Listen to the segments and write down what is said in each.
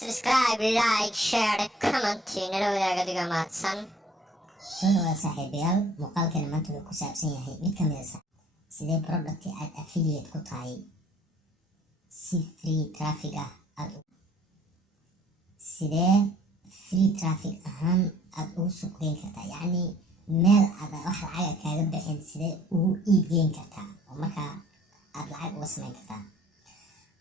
subscribe, like, share, comment nala wadaaga adiga mahadsan. soo dhawaad saaxiibayaal, muuqaalkani maanta wuxuu ku saabsan yahay mid ka mid ah sidee product aad affiliate ku tahay si free traffic ah sidee free traffic ahaan aad ugu suuq geyn kartaa, yacni meel aad wax lacag kaaga bixin sidee ugu iib geyn kartaa oo markaa aad lacag uga samayn kartaa.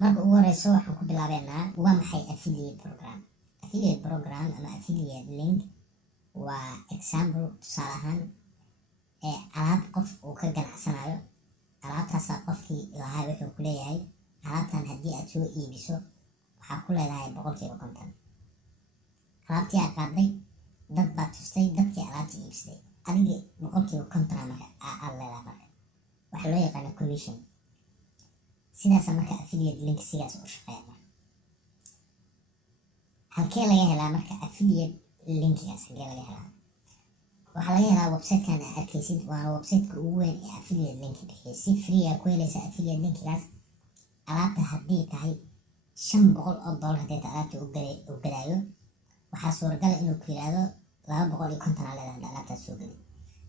marka ugu horeyso waxaan ku bilaabeynaa waa maxay affiliate program. Affiliate program ama affiliate link waa example, tusaale ahaan alaab qof uu ka ganacsanayo, alaabtaasaa qofkii lahaa wuxuu ku leeyahay alaabtan haddii aad soo iibiso waxaa ku leedahay 50%. alaabtii aad qaaday dad baad tustay, dadkii alaabta iibsaday adiga 50% marka aad leedahay. marka waxaa loo yaqaana commission. sidaasa marka affiliate link sidaas u shaqeeya. marka halkee laga helaa marka affiliate linkigaas? halkee laga helaa? waxaa laga helaa websitekan aad arkaysid, waana websiteka ugu weyn ee affiliate link bixiyo. si free ah ku helaysa affiliate linkigaas. alaabta haddii tahay $500 haddii alaabta u gadaayo, waxaa suuragal inuu ku yiraahdo 250 aa leedahay alaabtaas soo geli.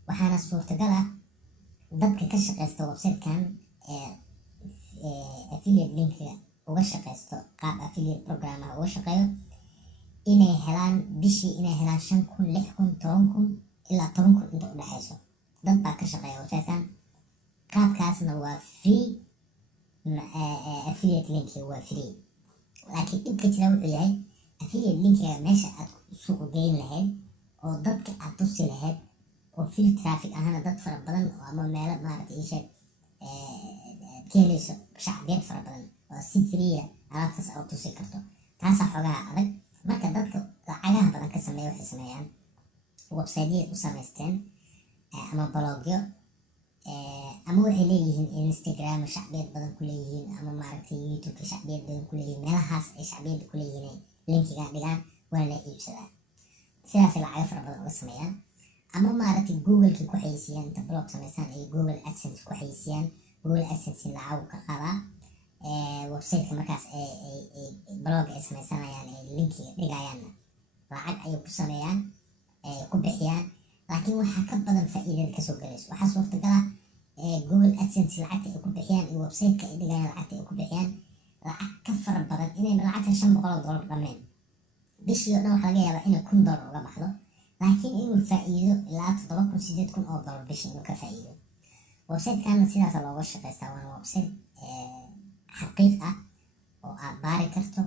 waxaana suurtagal ah dadka ka shaqeysta websitekan affiliate linkiga uga shaqeysto qaab affiliate program ah uga shaqeeyo inay helaan bishii inay helaan 5,000, 6,000, 10,000 ilaa 10,000 inta u dhaxayso. dad baa ka shaqeeya websitekan. qaabkaasna waa free. affiliate linkiga waa free, laakiin dhibka jira wuxuu yahay affiliate linkiga meesha aad suuq geyn lahayd oo dadka aad tusi lahayd oo free traffic ahana dad fara badan oo ama meelo maaragtay ii sheeg ka helayso shacbiyad fara badan oo si free ah alaabtaas aad tusi karto. taasaa xogaha adag. marka dadka lacagaha badan ka sameeya waxay sameeyaan website-yay u samaysteen ama blogyo ama waxay leeyihiin Instagram shacbiyad badan ku leeyihiin, ama maaragtay YouTube shacbiyad badan ku leeyihiin. meelahaas ay shacbiyad ku leeyihiin linkiga dhigaan waana la iibsadaa. sidaas lacago fara badan uga sameeyaan. ama maaragtay Google-ki ku xayeysiiyaan, inta blog samaysaan ay Google AdSense ku xayeysiiyaan. Google AdSense lacag ka qaadaa website-ka markaas blog ay samaysanayaan ay linkiga dhigayaan lacag ay ku sameeyaan ku bixiyaan. laakiin waxaa ka badan faa'iidada kasoo galayso. waxaa suurtagal ah Google AdSense lacagta ay ku bixiyaan iyo website-ka ay dhigayaan lacagta ay ku bixiyaan lacag ka fara badan inay lacagta $500 dhameen. bishii oo dhan waxaa laga yaabaa inay $1,000 uga baxdo, laakiin inuu faa'iido ilaa $7,000, $8,000 bishii inuu ka faa'iido. website-kana sidaas looga shaqeystaa. waana website xaqiiq ah oo aad baari karto.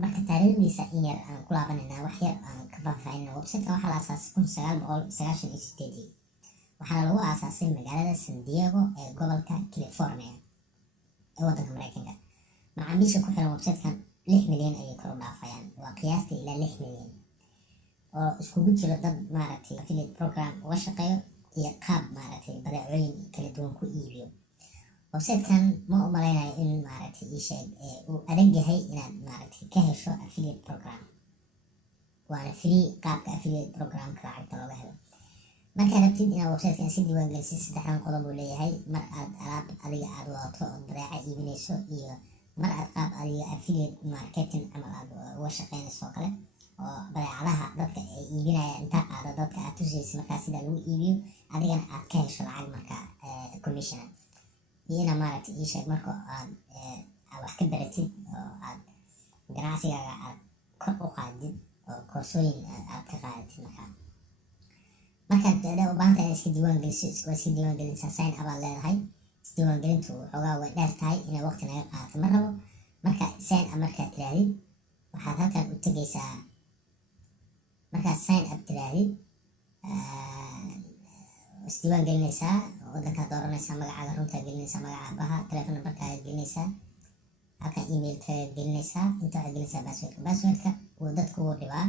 marka taariikhdiisa in yar aan ku laabanayna, wax yar aan ka faahfaahinayna. website-kan waxaa la aasaasay 1998. waxaana lagu aasaasay magaalada San Diego ee gobolka California ee waddanka Mareykanka. macaamiisha ku xiran website-kan 6 milyan ayay kor u dhaafayaan. waa qiyaastii ilaa 6 milyan oo iskugu jiro dad maaragtay affiliate program uga shaqeeyo iyo qaab maaragtay badeecooyin kala duwan ku iibiyo. website-kan ma u malaynayo in maaragtay ii sheeg uu adag yahay inaad maaragtay ka hesho affiliate program. waana free qaabka affiliate programka lacagta looga helo. markaad rabtid inaad website-kan si diiwaan gelisid 3 qodob uu leeyahay. mar aad alaab adiga aad wadato oo badeeco iibinayso, iyo mar aad qaab adiga affiliate marketing ama aad uga shaqeynayso kale oo badeecadaha dadka ay iibinayaan intaa qaado dadka aad tusaysid markaa sida lagu iibiyo adigana aad ka hesho lacag marka commission. iyo ina maaragtay ii sheeg marka aad wax ka baratid oo aad ganacsigaaga aad kor u qaadid oo koorsooyin aad ka qaadatid. markaad u baahan tahay inaad iska diiwaan geliso waa iska diiwaan gelinaysaa. sign up aad leedahay. isdiiwaan gelintu xoogaa way dheer tahay inay waqti naga qaadato ma rabo. marka sign up markaad tirahdid waxaad halkan u tegaysaa. markaad sign up tirahdid isdiiwaan gelinaysaa, waddankaad dooranaysaa, magacaaga runtaa gelinaysaa, magaca aabaha, telephone numberkaaga gelinaysaa, halkan emailkaaga gelinaysaa, inta waxaad gelinaysaa passwordka wuu dadku wuu dhibaa.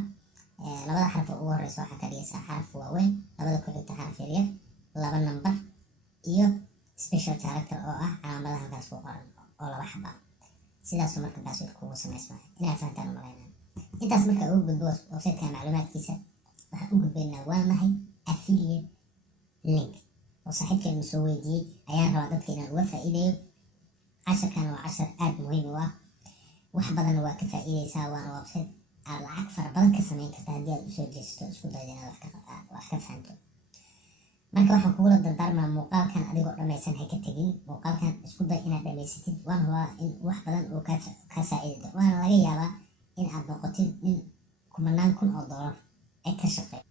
labada xaraf oo ugu horeysa waxaa ka dhigaysaa xaraf waaweyn, labada ku xigta xaraf yaryar, 2 number iyo special character oo ah calaamadaha halkaas ku qoran oo 2 xaba. sidaasuu marka passwordka ugu samaysmaa. inaad fahantaan u malaynaa. intaas marka ugu gudbo website-ka macluumaadkiisa, waxaan u gudbaynaa waa maxay affiliate link oo saaxiibkeena soo weydiiyey ayaan rabaa dadka inaan uga faa'iideeyo. casharkan waa cashar aad muhiim u ah, wax badan waa ka faa'iideysaa. waana website aad lacag fara badan ka samayn karta haddii aad usoo jeesato isku dayda inaad wax ka fahanto. marka waxaan kugula dardaarmaa muuqaalkan adigoo dhammaysan ha ka tegin. muuqaalkan isku day inaad dhammaysatid, waan hubaa in wax badan oo kaa saaciido, waana laga yaabaa in aad noqotid nin kumanaan kun oo dollar ee ka shaqeeya.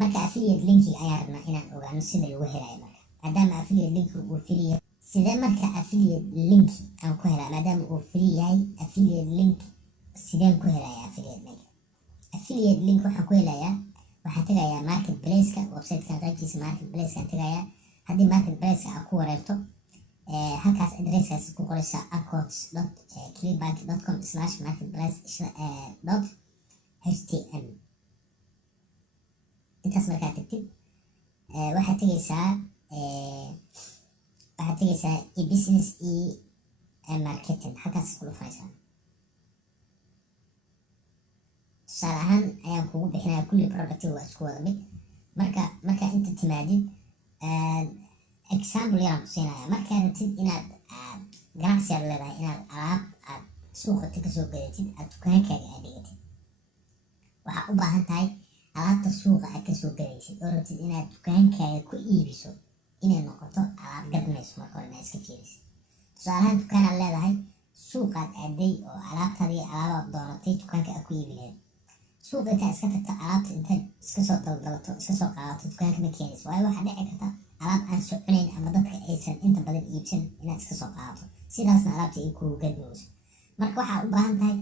marka affiliate linkiga ayaan rabnaa inaan ogaano sida lagu helayo. marka maadaama affiliate linkiga uu free yahay, sidee marka affiliate link aan ku helaa? maadaama uu free yahay affiliate link sideen ku helaya affiliate link? affiliate link waxaan ku helayaa, waxaan tagayaa marketplace-ka, website-kan qaybtiisa marketplace-kan tagayaa. haddii marketplace-ka aad ku wareerto, halkaas adresskaas ku qoraysaa arcots.clickbank.com/marketplace.htm. intaas markaad tagtid, waxaad tegaysaa e-business e-marketing, halkaas ku dhufanaysaa. tusaale ahaan ayaan kugu bixinaya, kulli productiga waa isku wada mid. marka inta timaadid, example yaraan ku siinaya. markaad rabtid inaad ganacsi aad leedahay, inaad alaab aad suuqa kasoo gadatid, aad dukaankaaga aad dhigatid, waxaa u baahan tahay alaabta suuqa aad kasoo gadaysid oo rabtid inaad dukaankaaga ku iibiso inay noqoto alaab gadmayso. marka hore inaad iska fiirisid. tusaalahaan dukaan aad leedahay, suuqaad aaday oo alaabtaadii alaabaad doonatay dukaanka aad ku iibinayd. suuqa intaa iska tagto, alaabta intaad iska soo daldalato, iska soo qaadato, dukaanka ma keenayso. waayo waxaa dhici karta alaab aan soconayn ama dadka aysan inta badan iibsan inaad iska soo qaadato, sidaasna alaabta ay kugu gadmayso. marka waxaa u baahan tahay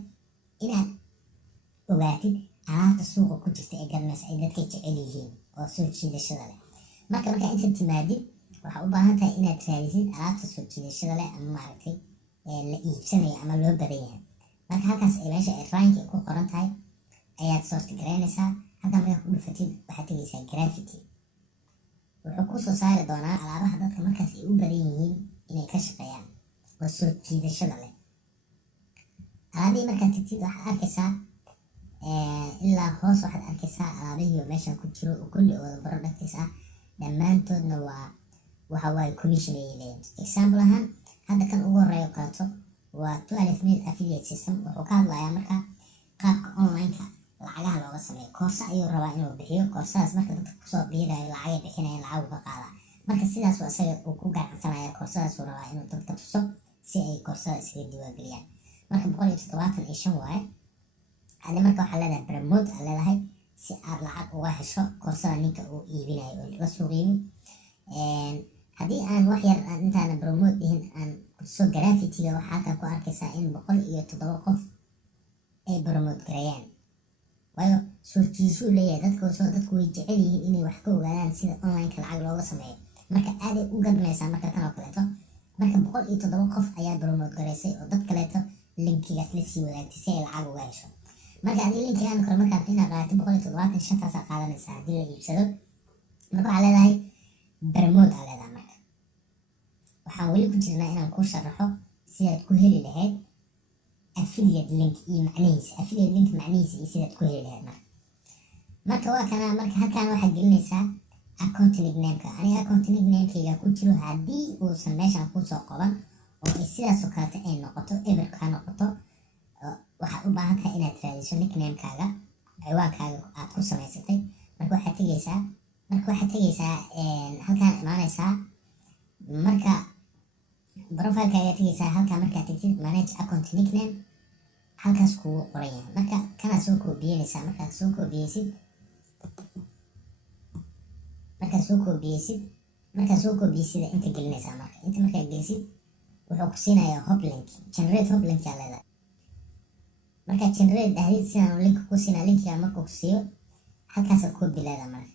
inaad ogaatid alaabta suuqa ku jirta ee gadmaysa ay dadka jecel yihiin oo soo jiidashada leh. marka inta timaadid, waxaa u baahan tahay inaad raadisid alaabta soo jiidashada leh ama maaragtay la iibsanayo ama loo badan yahay. marka halkaas ay meesha ay rank ku qoran tahay ayaad sorti garaynaysaa. halkan markaad ku dhufatid, waxaad tegaysaa graffiti. wuxuu kusoo saari doonaa alaabaha dadka markaas ay u badan yihiin inay ka shaqeeyaan oo soo jiidashada leh. alaabihii markaad tagtid, waxaad arkaysaa ilaa hoos waxaad arkaysaa alaabihii oo meeshan ku jiro oo kulli ooda products ah, dhammaantoodna waxa waaye commission ay leeyihiin. example ahaan, hadda kan ugu horeeyo qaato waa 12 mil affiliate system. wuxuu ka hadlayaa marka qaabka online-ka lacagaha looga sameeyo. koorso ayuu rabaa inuu bixiyo. koorsadaas marka dadka kusoo biirayo lacagay bixinayaan, lacag ka qaadaa. marka sidaas waa isaga uu ku ganacsanaya. koorsadaas uu rabaa inuu dadka tuso si ay koorsada iskaga diiwaangeliyaan. marka 175 waaye. adi marka waxaa leedahay promote aad leedahay si aad lacag uga hesho koorsada ninka uu iibinayo oo la suuqiyo. haddii aan wax yar intaana promote dhihin aan kutuso graffiti-ga, waxaa halkan ku arkaysaa in 107 qof ay promote gareeyaan. waayo soo jiidasho leeyahay dadku way jecel yihiin inay wax ka ogaadaan sida online-ka lacag looga sameeyo. marka aaday u gadmaysaa marka tan oo kaleeto. marka 107 qof ayaa promote gareysay oo dad kaleeto linkigaas la sii wadaagtay si ay lacag uga hesho. marka adii linkigaan kale markaad inaad qaadato 175 aa qaadanaysaa haddii la iibsado. marka waxaa leedahay promote aa leedahay. marka waxaan weli ku jirnaa inaan kuu sharaxo sidaad ku heli lahayd affiliate link iyo macnihiisa. affiliate link macnihiisa iyo sidaad ku heli lahayd. marka waa kana. marka halkan waxaad gelinaysaa account nickname-ka. aniga account nickname-kayga ku jiro. haddii uusan meeshan kusoo qoran oo ay sidaasoo kaleta ay noqoto, eber ka noqoto, waxaad u baahan tahay inaad raadiso nickname-kaaga, ciwaankaaga aad ku samaysatay. marka waxaad tegaysaa halkaan imaanaysaa. marka profile-kaaga tegaysaa. halkaan markaad tegtid manage account nickname, halkaas kugu qoran yahay. marka kana soo koobiyeynaysaa. markaad soo koobiyeysid inta gelinaysaa. marka inta markaad gelisid, wuxuu ku siinayaa hoplink, generate hoplink aa leedahay. marka generate dhahdid, sidaan link ku siinaa. linkiga markuu ku siiyo, halkaasaad koobi leedahay. marka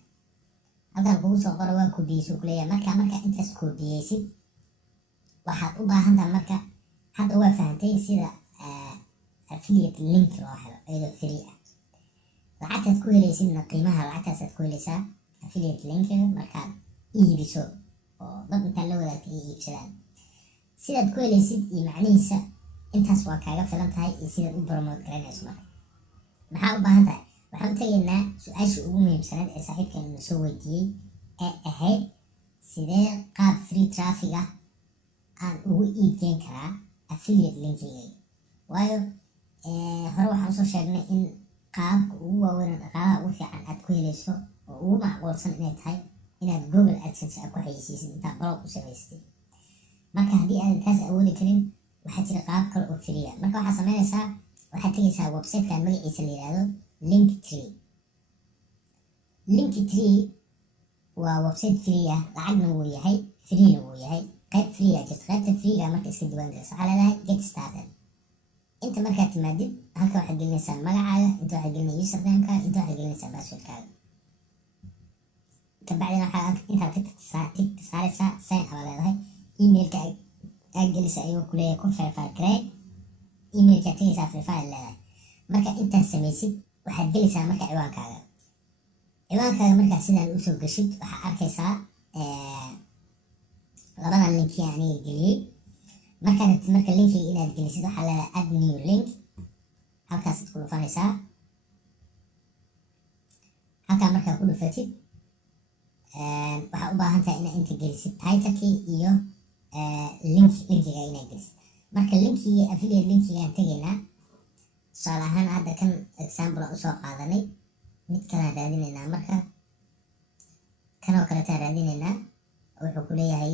halkaan kugu soo qora waa koobiyeysu ku leeyahay. marka intaas koobiyeysid, waxaad u baahan tahay marka hadda waa fahantay sida affiliate link loo helo iyadoo free ah. lacagtaad ku helaysidna qiimaha lacagtaasaad ku helaysaa affiliate linkiga markaad iibiso oo dad intaad la wadaagta ay iibsadaan. sidaad ku helaysid iyo macnihiisa intaas waa kaaga filan tahay iyo sidaad u promote garanayso. marka maxaa u baahan tahay? waxaan u tegaynaa su-aashii ugu muhiimsanayd ee saaxiibkan ina soo weydiiyey ee ahayd sidee qaab free traffic ah aan ugu iibgeyn karaa affiliate linkigayga. waayo hore waxaan usoo sheegnay in qaabka ugu waaweyn oo dhaqaalaha ugu fiican aad ku helayso oo ugu macquulsan inay tahay inaad Google AdSense aad ku xayeysiisid intaad blog u samaysatid. marka haddii aadan taas awoodi karin waxaa jira qaab kale oo free ah. marka waxaad samaynaysaa, waxaad tegaysaa website-kan magaciisa la yiraahdo Linktree. Linktree waa website free ah, lacagna wuu yahay, free-na wuu yahay. qayb free ah jirto, qaybta free-ga marka iska diiwaangelisa waxaa leedahay get started. inta markaad timaadid halka waxaad gelinaysaa magacaaga, inta waxaad gelinaysaa username-ka, inta waxaad gelinaysaa password-kaaga. kabacdina intaad tigta saaraysaa sign up leedahay. emailka aad gelisa ayuu ku leeyahay ku verify garee. emailka tegaysaa verify leedahay. marka intaad samaysid waxaad gelaysaa marka ciwaankaaga. markaad sidaan usoo gashid waxaa arkaysaa labadan linki aniga geliyey. marka linkiga inaad gelisid waxaa leedahay add new link. halkaasaad ku dhufanaysaa. halkaa markaa ku dhufatid waxaa u baahan tahay inaad inta gelisid titlekii iyo linkiga inaad gelisid. marka linkiga affiliate linkigaan tegaynaa. tusaale ahaan hadda kan example usoo qaadanay, mid kalaan raadinaynaa. marka kanoo kaleetaan raadinaynaa. wuxuu ku leeyahay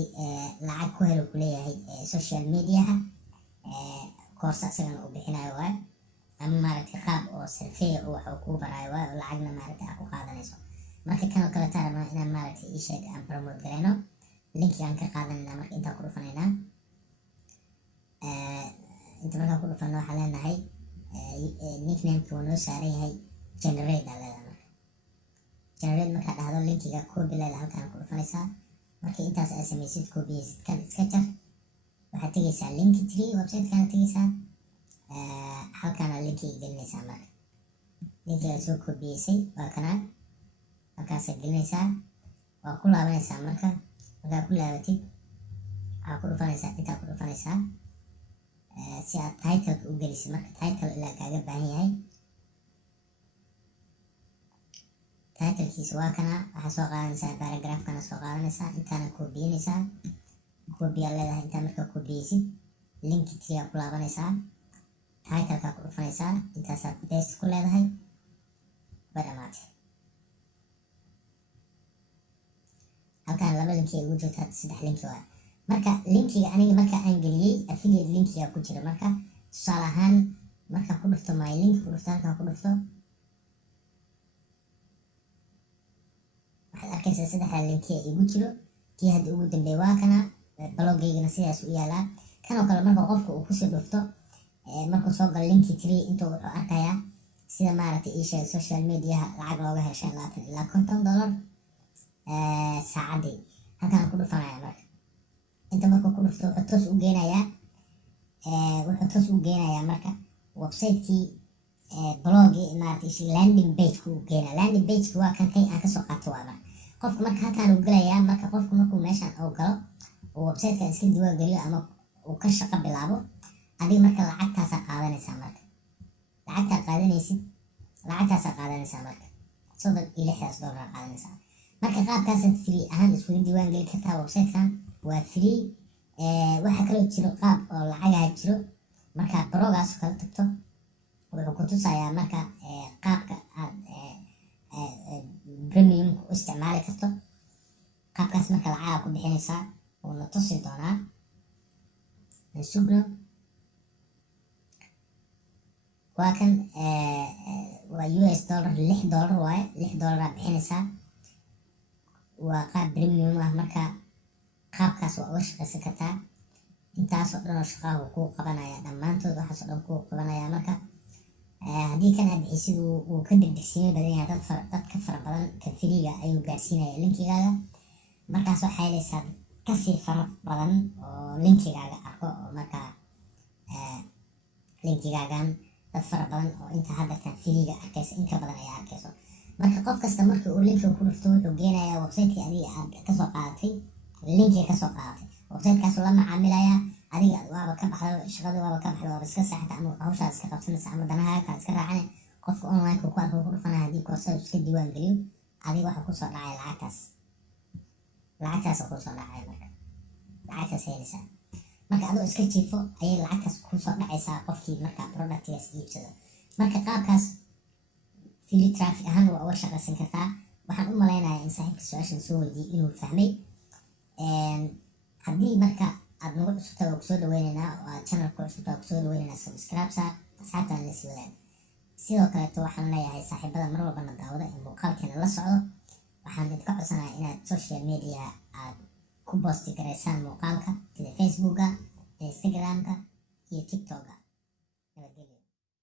lacag ku helo ku leeyahay social mediaha course asagana uu bixinayo waayo, ama maaragtay qaab oo survey oo wax uu kuu baraayo waayo oo lacagna maaragtay aad ku qaadanayso. marka kanoo kaleetaan rabnaa inaan maaragtay ii sheeg aan promote garayno. linkigaan ka qaadanaynaa. marka intaan ku dhufanaynaa. inta markaan ku dhufano waxaa leenahay nicknameki wuu noo saaran yahay generate aa leedahay. marka generate markaa dhahdo linkiga copy leedahay halkaan ku dhufanaysaa. marka intaas aad samaysid copyaysid kan iska jar. waxaad tegaysaa Linktree website-kana tegaysaa. halkaana linkiga gelinaysaa. marka linkiga soo copyaysay waa kana, halkaasaad gelinaysaa. waa ku laabanaysaa. markaa ku laabatid waxaa ku dhufanaysaa intaa ku dhufanaysaa si aad titleka u gelisid. marka title ilaa kaaga baahan yahay. titlekiisa waa kana, waxaa soo qaadanaysaa paragraphkana soo qaadanaysaa. intaana koobiyanaysaa. koobiyaa leedahay. intaa markaa koobiyaysid Linktree ku laabanaysaa. titleka ku dhufanaysaa. intaasaad paste ku leedahay. way dhamaatay. halkaan laba linki ay ugu jirto, hadda 3 linki waa. marka linkiga aniga marka aan geliyey affiliate linkiga ku jira. marka tusaale ahaan markaan ku dhufto my link ku dhufto, halkaan ku dhufto waxaad arkaysaa 3 linki ay igu jiro. kii hadda ugu dambeeya waa kana, blogaygana sidaas u yaalaa. kanoo kale marka qofka uu kusoo dhufto markuu soo galo Linktree intuu wuxuu arkayaa sida maaragtay ii sheeg social mediaha lacag looga hesho $50 ilaa $50 saacadii. halkaan ku dhufanaya. marka inta markuu ku dhufto wuxuu toos u geenayaa marka website-kii blogii maaragtay landing page-ku u geenaa. landing page-ku waa kan aan kasoo qaato waa. marka qofka marka halkaan uu galayaa. marka qofku markuu meeshaan uu galo uu website-kan iska diiwaan geliyo ama uu ka shaqo bilaabo, adiga marka lacagtaasaa qaadanaysaa. marka lacagtaasaa qaadanaysaa. marka $36 qaadanaysaa. marka qaabkaasaad free ahaan iskugu diiwaan geli kartaa. website-kan waa free. waxaa kaloo jiro qaab oo lacagaha jiro. marka brogaas kala tagto wuxuu ku tusayaa marka qaabka aad premium u isticmaali karto. qaabkaas marka lacagaha ku bixinaysaa wuuna tusi doonaa. sugno waa kan waa US dollar $6 waaye. $6 aad bixinaysaa. waa qaab premium ah. marka qaabkaas waa uga shaqaysan kartaa. intaasoo dhan oo shaqaha wuu kuu qabanaya, dhammaantood waxaasoo dhan kuu qabanaya. marka haddii kan aad bixisid wuu ka degdegsiimo badan yahay. dadka fara badan ka free-ga ayuu gaarsiinaya linkigaaga. markaas waxaa helaysaa kasii fara badan oo linkigaaga arko. oo markaa linkigaagan dad fara badan oo inta hadda kan free-ga arkaysa in ka badan ayaa arkayso. marka qof kasta markii uu linkiga ku dhufto wuxuu geenayaa website-kii adiga aad kasoo qaadatay, linkiga kasoo qaadatay. website-kaasuu la macaamilayaa. adiga waaba ka baxdo, shaqada waaba ka baxdo, waaba iska saxda ama hawshaad iska qabsanaysa ama danahaaga kale iska raacane. qofka online-ka ku arko ku dhufanaya haddii koorsada iska diiwaan geliyo, adiga waxa kusoo dhacaya lacagtaas kusoo dhacaya. marka lacagtaas helaysaa. marka adoo iska jiifo ayay lacagtaas kusoo dhacaysaa qofkii markaa productigaas iibsado. Marka qaabkaas free traffic ahaan waa uga shaqaysan kartaa. waxaan u malaynayaa in saaxiibka su-aashan soo weydiiyey inuu fahmay. haddii marka aad nagu cusubtaa waa kusoo dhaweyneynaa oo aad channelka cusubtaa waa kusoo dhaweyneynaa, subscribe saar, asxaabtaan la sii wadaan. sidoo kaleeto waxaan leeyahay saaxiibada mar walbana daawada ee muuqaalkeena la socdo, waxaan idinka codsanayaa inaad social media aad ku boosti garaysaan muuqaalka sida Facebooka, Instagramka iyo TikToka.